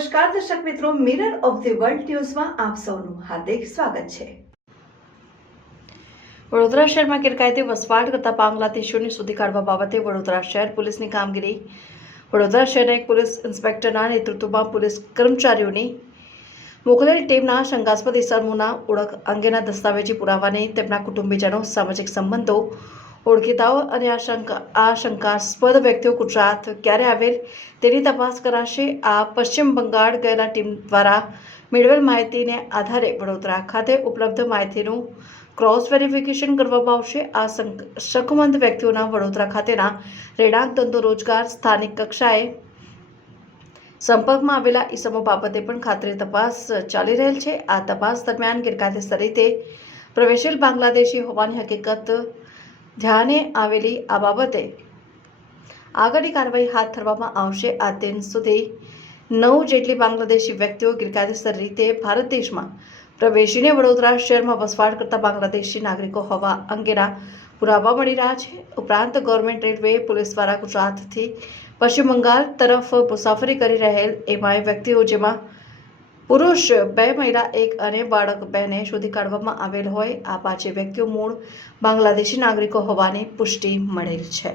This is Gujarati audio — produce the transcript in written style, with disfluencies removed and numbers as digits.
નમસ્કાર દર્શક મિત્રો, મિરર ઓફ ધી વર્લ્ડ ન્યૂઝમાં આપ સૌનું હાર્દિક સ્વાગત છે। વડોદરા શહેરમાં ગેરકાયદે વસવાટ કરતા બાંગ્લાદેશીઓને શોધી કાઢવા બાબતે વડોદરા શહેર પોલીસની કામગીરી। વડોદરા શહેરના એક પોલીસ ઇન્સ્પેક્ટરના નેતૃત્વમાં પોલીસ કર્મચારીઓની મોકલેલી ટીમના શંકાસ્પદ ઇસમોના ઓળખ અંગેના દસ્તાવેજી પુરાવાને તેમના કુટુંબીજનો, સામાજિક સંબંધો, ઓળખીતાઓ અને આ શંકાસ્પદ વ્યક્તિઓ ગુજરાત ક્યારે આવેલ તેની તપાસ કરાશે। આ પશ્ચિમ બંગાળ ગયેલા ટીમ દ્વારા મેળવેલ માહિતીને આધારે વડોદરા ખાતે ઉપલબ્ધ માહિતીનું ક્રોસ વેરિફિકેશન કરવામાં આવશે। આ શકમંદ વ્યક્તિઓના વડોદરા ખાતેના રહેણાંક, ધંધો, રોજગાર, સ્થાનિક કક્ષાએ સંપર્કમાં આવેલા ઇસમો બાબતે પણ ખાતરી તપાસ ચાલી રહેલ છે। આ તપાસ દરમિયાન ગેરકાયદેસર રીતે પ્રવેશેલ બાંગ્લાદેશી હોવાની હકીકત ધ્યાને આવેલી આ બાબતે આગળની કાર્યવાહી હાથ ધરવામાં આવશે। આ દિન સુધી 9 જેટલી બાંગ્લાદેશી વ્યક્તિઓ ગેરકાયદેસર રીતે ભારત દેશમાં પ્રવેશીને વડોદરા શહેરમાં વસવાટ કરતા બાંગ્લાદેશી નાગરિકો હોવા અંગેના પુરાવા મળી રહ્યા છે। ઉપરાંત ગવર્મેન્ટ રેલવે પોલીસ દ્વારા ગુજરાતથી પશ્ચિમ બંગાળ તરફ મુસાફરી કરી રહેલ એમાં વ્યક્તિઓ, જેમાં પુરુષ 2, મહિલા 1 અને બાળક 2 ને શોધી કાઢવામાં આવેલ હોય। આ 5 વ્યક્તિઓ મૂળ બાંગ્લાદેશી નાગરિકો હોવાની પુષ્ટિ મળેલ છે।